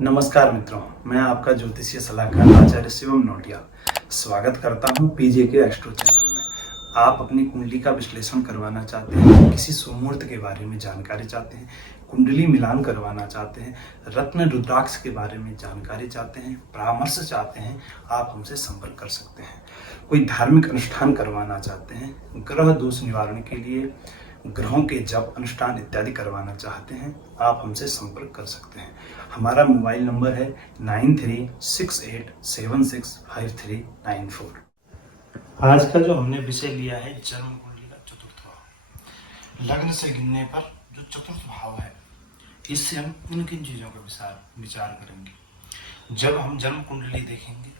नमस्कार मित्रों, मैं आपका ज्योतिषीय सलाहकार आचार्य शिवम नोटियाल स्वागत करता हूं पीजे के एस्ट्रो चैनल में। आप अपनी कुंडली का विश्लेषण करवाना चाहते हैं, किसी सुमुहूर्त के बारे में जानकारी चाहते हैं, कुंडली मिलान करवाना चाहते हैं, रत्न रुद्राक्ष के बारे में जानकारी चाहते हैं, परामर्श चाहते हैं, आप हमसे संपर्क कर सकते हैं। कोई धार्मिक अनुष्ठान करवाना चाहते हैं, ग्रह दोष निवारण के लिए ग्रहों के जप अनुष्ठान इत्यादि करवाना चाहते हैं, आप हमसे संपर्क कर सकते हैं। हमारा मोबाइल नंबर है 9368765394। आज का जो हमने विषय लिया है जन्म कुंडली का चतुर्थ भाव। लग्न से गिनने पर जो चतुर्थ भाव है, इससे हम किन किन चीजों का विचार करेंगे। जब हम जन्म कुंडली देखेंगे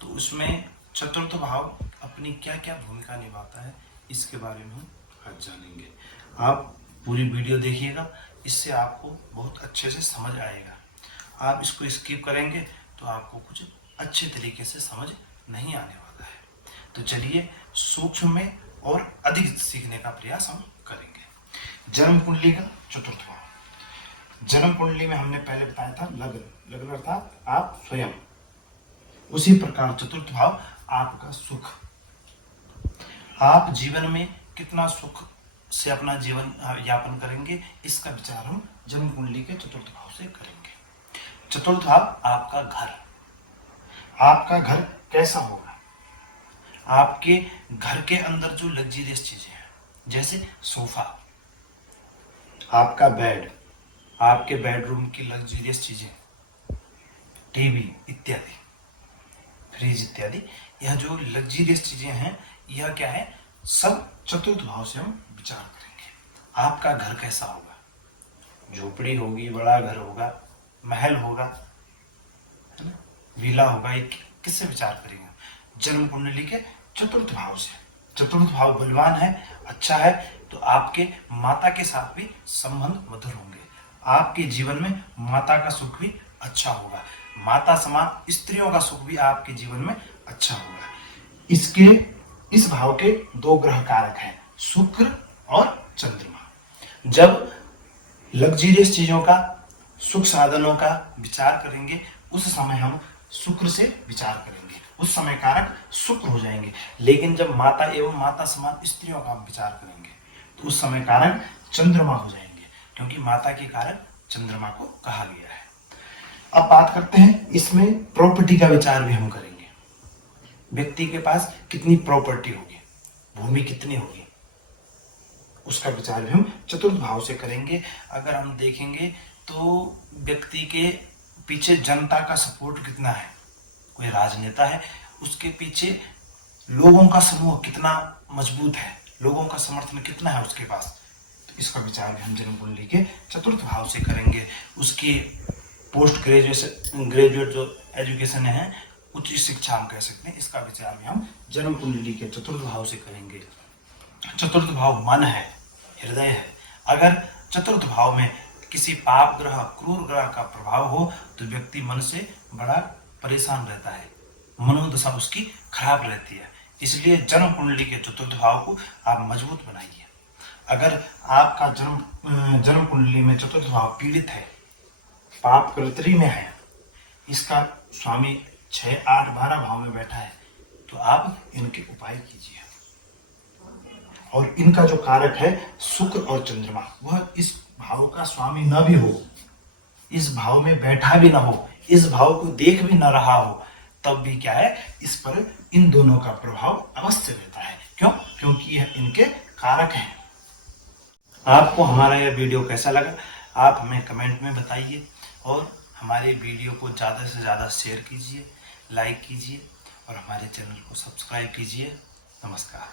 तो उसमें चतुर्थ भाव अपनी क्या क्या भूमिका निभाता है, इसके बारे में हम आज जानेंगे। आप पूरी वीडियो देखिएगा, इससे आपको बहुत अच्छे से समझ आएगा। आप इसको स्किप करेंगे तो आपको कुछ अच्छे तरीके से समझ नहीं आने वाला है। तो चलिए सूक्ष्म में और अधिक सीखने का प्रयास हम करेंगे। जन्म कुंडली का चतुर्थ भाव। जन्म कुंडली में हमने पहले बताया था लग्न अर्थात आप स्वयं। उसी प्रकार चतुर्थ भाव आपका सुख। आप जीवन में कितना सुख से अपना जीवन यापन करेंगे, इसका विचार हम जन्म कुंडली के चतुर्थ भाव से करेंगे। चतुर्थ भाव आपका घर। आपका घर कैसा होगा? आपके घर के अंदर जो लग्जरियस चीजें हैं, जैसे सोफा, आपका बेड, आपके बेडरूम की लग्जरियस चीजें, टीवी इत्यादि, फ्रिज इत्यादि, यह जो लग्जरियस चीजें हैं, यह क्या है, सब चतुर्थ भाव से हम विचार करेंगे। आपका घर कैसा होगा? झोपड़ी होगी, बड़ा घर होगा, महल होगा, है ना, विला होगा, ये किससे विचार करेंगे? जन्म कुंडली के चतुर्थ भाव से। चतुर्थ भाव बलवान है, अच्छा है, तो आपके माता के साथ भी संबंध मधुर होंगे। आपके जीवन में माता का सुख भी अच्छा होगा। माता समान स्त्रियों का सुख भी आपके जीवन में अच्छा होगा। इस भाव के दो ग्रह कारक हैं, शुक्र और चंद्रमा। जब लग्जरियस चीजों का, सुख साधनों का विचार करेंगे, उस समय हम शुक्र से विचार करेंगे, उस समय कारक शुक्र हो जाएंगे। लेकिन जब माता एवं माता समान स्त्रियों का विचार करेंगे तो उस समय कारक चंद्रमा हो जाएंगे, क्योंकि माता के कारक चंद्रमा को कहा गया है। अब बात करते हैं, इसमें प्रॉपर्टी का विचार भी हम करेंगे। व्यक्ति के पास कितनी प्रॉपर्टी होगी, भूमि कितनी होगी, उसका विचार भी हम चतुर्थ भाव से करेंगे। अगर हम देखेंगे तो व्यक्ति के पीछे जनता का सपोर्ट कितना है, कोई राजनेता है, उसके पीछे लोगों का समूह कितना मजबूत है, लोगों का समर्थन कितना है उसके पास, तो इसका विचार भी हम जन्म कुंडली के चतुर्थ भाव से करेंगे। उसकी पोस्ट ग्रेजुएट जो एजुकेशन है, उच्च शिक्षा हम कह सकते हैं, इसका विचार भी हम जन्म कुंडली के चतुर्थ भाव से करेंगे। चतुर्थ भाव मन है, हृदय है। अगर चतुर्थ भाव में किसी पाप ग्रह, क्रूर ग्रह का प्रभाव हो तो व्यक्ति मन से बड़ा परेशान रहता है, मनोदशा उसकी खराब रहती है। इसलिए जन्म कुंडली के चतुर्थ भाव को आप मजबूत बनाइए। अगर आपका जन्म कुंडली में चतुर्थ भाव पीड़ित है, पाप कृतरी में है, इसका स्वामी 6, 8, 12 भाव में बैठा है, तो आप इनके उपाय कीजिए। और इनका जो कारक है शुक्र और चंद्रमा, वह इस भाव का स्वामी न भी हो, इस भाव में बैठा भी ना हो, इस भाव को देख भी न रहा हो, तब भी क्या है, इस पर इन दोनों का प्रभाव अवश्य रहता है। क्यों? क्योंकि यह इनके कारक हैं। आपको हमारा यह वीडियो कैसा लगा, आप हमें कमेंट में बताइए, और हमारे वीडियो को ज़्यादा से ज़्यादा शेयर कीजिए, लाइक कीजिए, और हमारे चैनल को सब्सक्राइब कीजिए। नमस्कार।